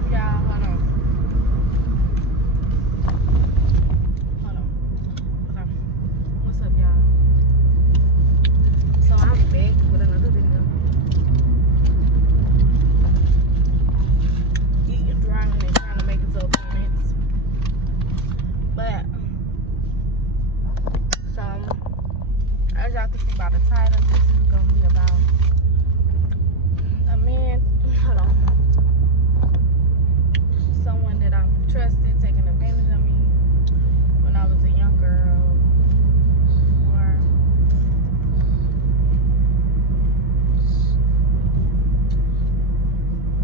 up, y'all? Hold on. Okay. What's up, y'all? So I'm back with another video. Eating, driving, and trying to make it to appointments. But, so, as y'all can see by the title, this is going to be about a man, hold on, someone that I trusted taking advantage of me when I was a young girl for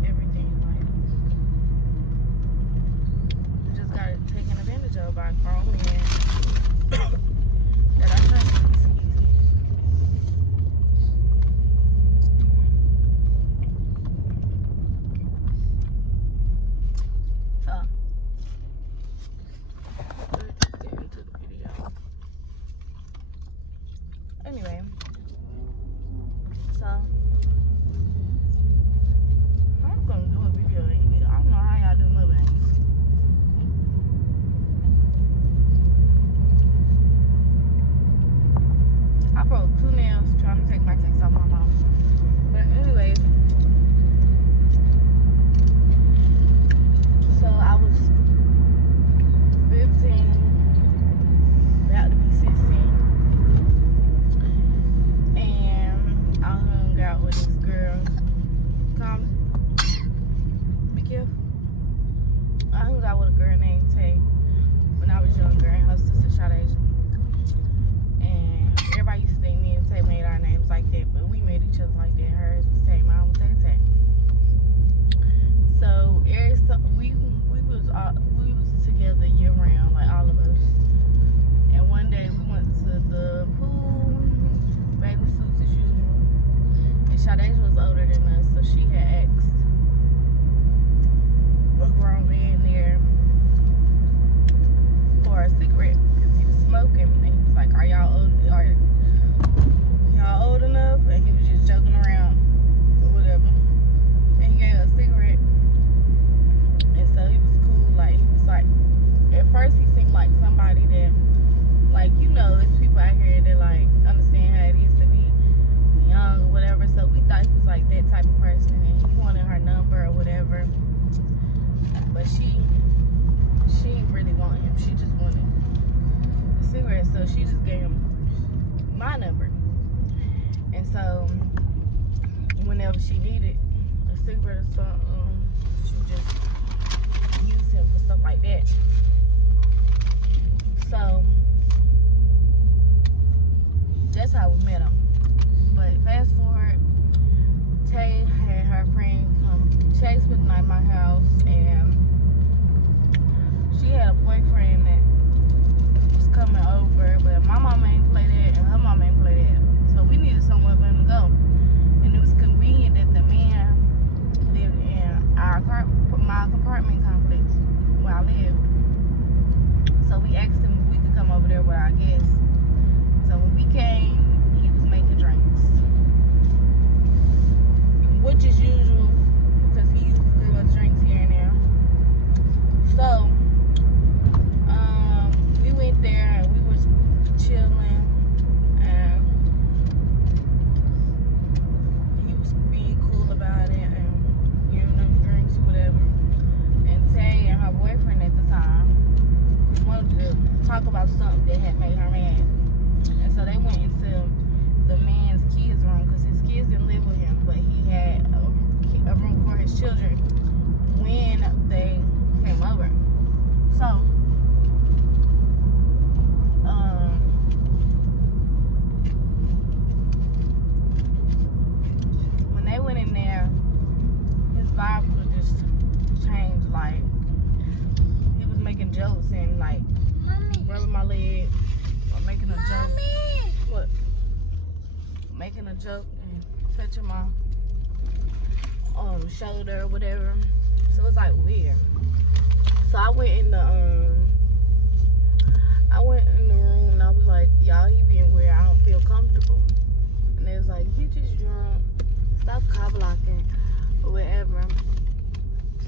everything. Like, just got taken advantage of by a grown man that I trusted. Anyway, so I'm gonna do a video. I don't know how y'all do mukbangs. I broke 2 nails trying to take my text off my mouth. But anyway, so I was 15, about to be 16. Out with this girl. Be careful. I hung out with a girl named Tay when I was younger, and her sister shot Asian. And everybody used to think me and Tay made our names like that, but we made each other like that. Hers was Tay, mine was Tay. So we was together year round, like all of us. And one day we went to the pool, baby suits as usual. Sade was older than us, so she had asked a grown man there for a cigarette because he was smoking. And he was like, "Are y'all old enough?" And he was just joking around or whatever. And he gave her a cigarette, and so he was cool. Like, he was like, at first he seemed like somebody that, like, you know, there's people out here that like understand how it is to be young or whatever, so we thought he was like that type of person, and he wanted her number or whatever, but she didn't really want him. She just wanted a cigarette, so she just gave him my number. And so whenever she needed a cigarette or something, she would just use him for stuff like that. So that's how we met him. But fast forward, Tay had her friend come. Tay spent the night at my house, and she had a boyfriend that was coming over, but my mama ain't play that, and her mama ain't play that. So we needed somewhere for him to go. And it was convenient that the man lived in my apartment complex where I lived. So we asked him if we could come over there with our guests. So when we came, he was making drinks, which is usual because he used to give us drinks here and there. So we went there and we was chilling, and he was being cool about it and giving them drinks or whatever. And Tay and her boyfriend at the time wanted to talk about something that had made her mad, and so they went into the man's kids' room because his kids didn't live with him, but he had a room for his children when they came over. So when they went in there, his vibe would just change. Like, he was making jokes and like rubbing my leg or making a joke. What? Making a joke and touching my shoulder or whatever. So it's like weird. So I went in the room and I was like, y'all, he being weird. I don't feel comfortable. And they was like, you just drunk. Stop cock blocking or whatever.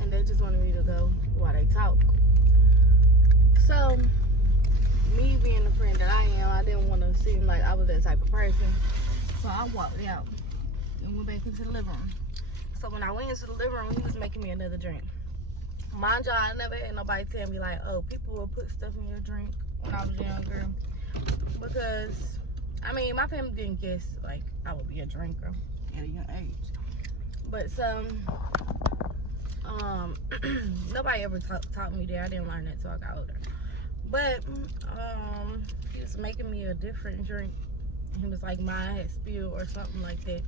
and they just wanted me to go while they talk. So, me being the friend that I am, I didn't want to seem like I was that type of person. So I walked out and went back into the living room. So when I went into the living room, he was making me another drink. Mind y'all, I never had nobody tell me like, oh, people will put stuff in your drink when I was younger. Because, I mean, my family didn't guess like I would be a drinker at a young age. But nobody ever taught me that. I didn't learn that until I got older. But he was making me a different drink. He was like, mine had spilled or something like that.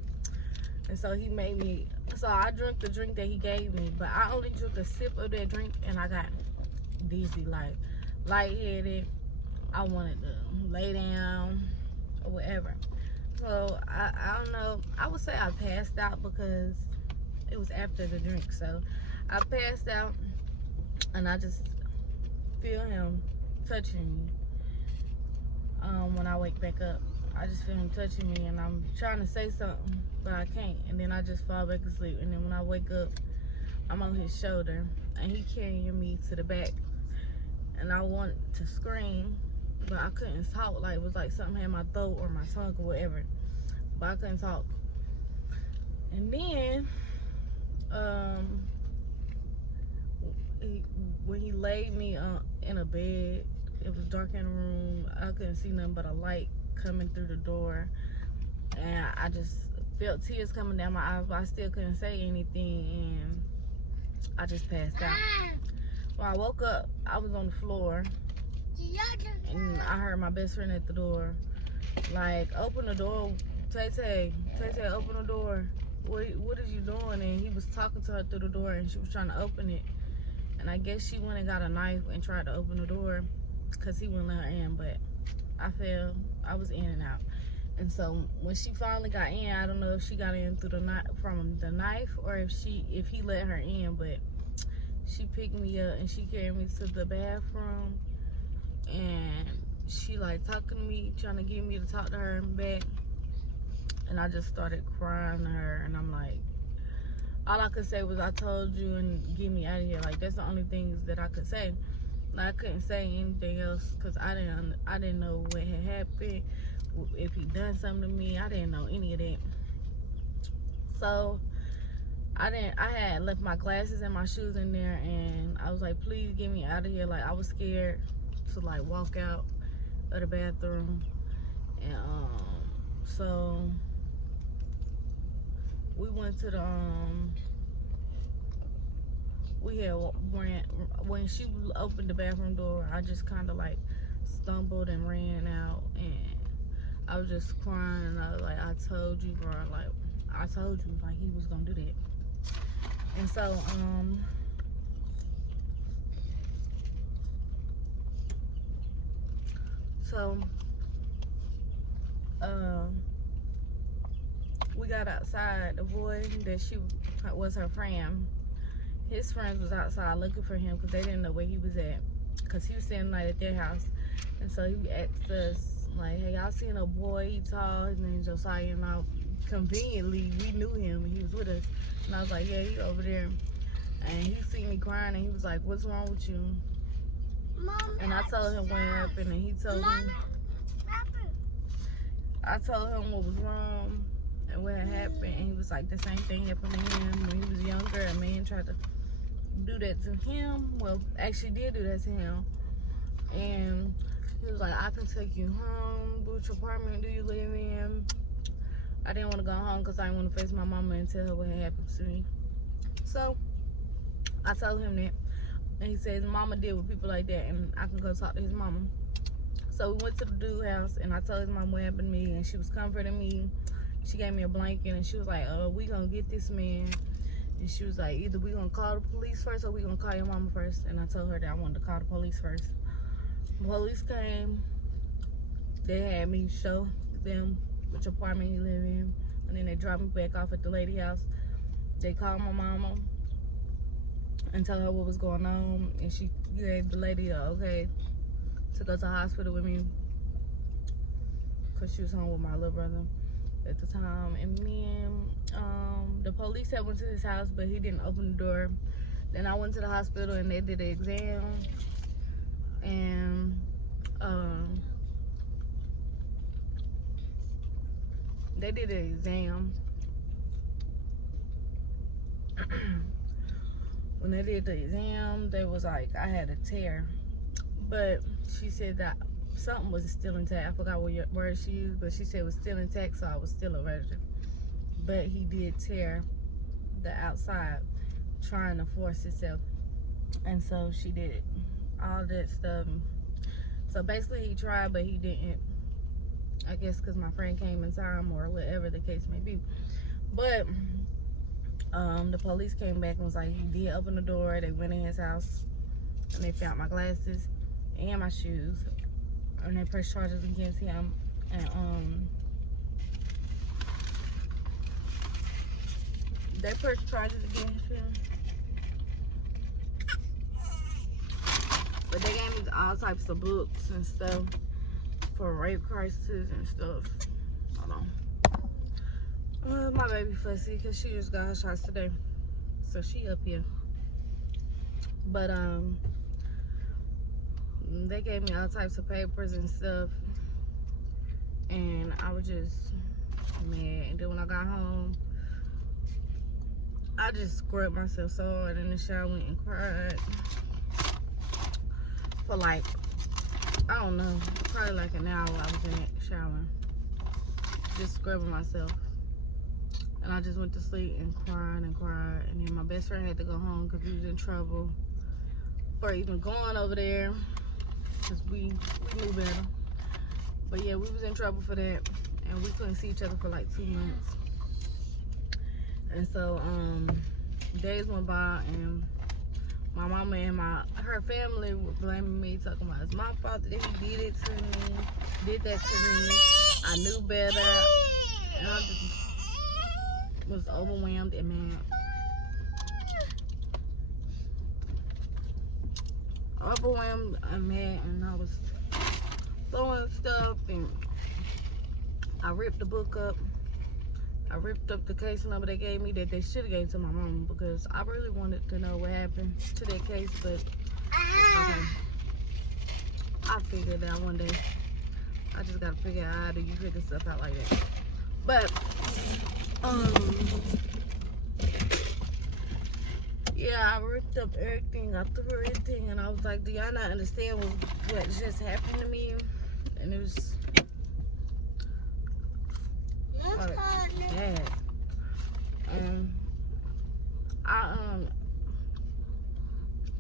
And so he made me, so I drank the drink that he gave me, but I only took a sip of that drink and I got dizzy, like lightheaded. I wanted to lay down or whatever. So I don't know, I would say I passed out because it was after the drink. So I passed out and I just feel him touching me. When I wake back up, I just feel him touching me and I'm trying to say something, but I can't. And then I just fall back asleep. And then when I wake up, I'm on his shoulder and he carrying me to the back. And I wanted to scream, but I couldn't talk. Like it was like something had my throat or my tongue or whatever, but I couldn't talk. And then, when he laid me in a bed, it was dark in the room. I couldn't see nothing but a light coming through the door. And I just felt tears coming down my eyes, but I still couldn't say anything. And I just passed out. When I woke up, I was on the floor. And I heard my best friend at the door. Like, open the door. Tay, open the door. What is you doing? And he was talking to her through the door and she was trying to open it. And I guess she went and got a knife and tried to open the door because he wouldn't let her in, but I fell. I was in and out. And so when she finally got in, I don't know if she got in through the from the knife or if he let her in, but she picked me up and she carried me to the bathroom and she like talking to me, trying to get me to talk to her in bed. And I just started crying to her and I'm like, all I could say was, I told you and get me out of here. Like, that's the only things that I could say. Like, I couldn't say anything else because I didn't know what had happened, if he done something to me. I didn't know any of that. So I had left my glasses and my shoes in there and I was like, please get me out of here. Like, I was scared to like walk out of the bathroom. And so we went to the when she opened the bathroom door, I just kind of like stumbled and ran out and I was just crying and I was like, I told you, bro, like I told you, like he was gonna do that. And so we got outside. The boy that she was her friend, his friends was outside looking for him because they didn't know where he was at because he was staying the night at their house. And so he asked us like, hey, y'all seen a boy? He tall, his name's Josiah. And I conveniently, we knew him and he was with us. And I was like, yeah, he over there. And he seen me crying and he was like, what's wrong with you? Mom, and I told him what happened and he told me, I told him what was wrong and what had happened, and he was like, the same thing happened to him when he was younger. A man tried to do that to him. Well, actually did do that to him. And he was like, I can take you home. Which apartment do you live in? I didn't want to go home because I didn't want to face my mama and tell her what had happened to me. So I told him that. And he said his mama deal with people like that and I can go talk to his mama. So we went to the dude's house and I told his mom what happened to me and she was comforting me. She gave me a blanket and she was like, we gonna get this man. And she was like, either we gonna call the police first or we gonna call your mama first. And I told her that I wanted to call the police first. The police came. They had me show them which apartment he lived in. And then they dropped me back off at the lady house. They called my mama and told her what was going on. And she gave the lady a okay to go to the hospital with me because she was home with my little brother at the time. And then the police had went to his house, but he didn't open the door Then I went to the hospital and they did an exam, and they did an exam. When they did the exam, they was like, I had a tear, but she said that something was still intact. I forgot what word she used, but she said it was still intact, so I was still a virgin. But he did tear the outside, trying to force itself, and so she did all that stuff. So basically he tried, but he didn't, I guess because my friend came in time or whatever the case may be. But the police came back and was like, he did open the door. They went in his house and they found my glasses and my shoes, and they pressed charges against him. And they pressed charges against him, but they gave me all types of books and stuff for rape crisis and stuff. Hold on. My baby fussy because she just got her shots today, so she up here. But they gave me all types of papers and stuff, and I was just mad. And then when I got home, I just scrubbed myself so hard in the shower and cried for like, I don't know, probably like an hour. I was in the shower just scrubbing myself. And I just went to sleep and cried and cried. And then my best friend had to go home because he was in trouble for even going over there, because we knew better. But yeah, we was in trouble for that, and we couldn't see each other for like 2 months. And so days went by, and my mama and her family were blaming me, talking about it's my fault that he did that to me. I knew better. And I just was overwhelmed and mad. Overwhelmed and mad, and I was throwing stuff, and I ripped the book up. I ripped up the case number they gave me that they should have gave to my mom, because I really wanted to know what happened to that case, but it's okay. I'll figure it out one day. I just gotta figure out how do you figure stuff out like that. But yeah, I ripped up everything, I threw everything, and I was like, do y'all not understand what just happened to me? And it was bad. I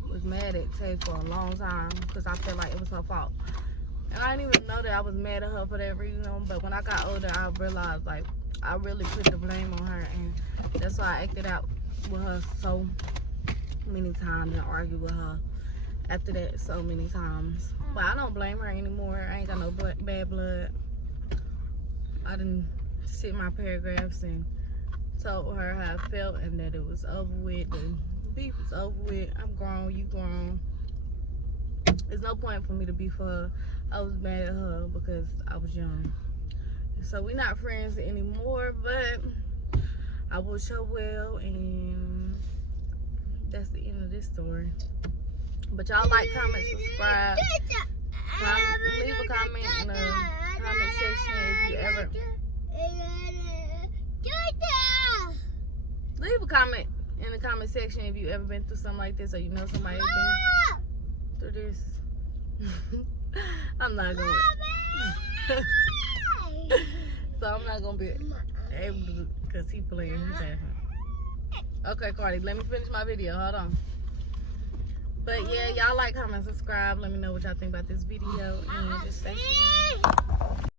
was mad at Tay for a long time because I felt like it was her fault. And I didn't even know that I was mad at her for that reason, but when I got older, I realized like I really put the blame on her, and that's why I acted out with her so many times and argued with her after that so many times. But I don't blame her anymore. I ain't got no bad blood. I didn't sit my paragraphs and told her how I felt and that it was over with. The beef was over with. I'm grown, you grown. There's no point for me to beef for her. I was mad at her because I was young. So we're not friends anymore, but I wish her well, and that's the end of this story. But y'all like, comment, subscribe. Leave a comment in the comment section if you ever... Leave a comment in the comment section if you ever been through something like this, or you know somebody been through this. I'm not going to. So I'm not going to be able to, because he playing his bad. Okay, Cardi, let me finish my video. Hold on. But yeah, y'all like, comment, subscribe. Let me know what y'all think about this video, and just stay tuned.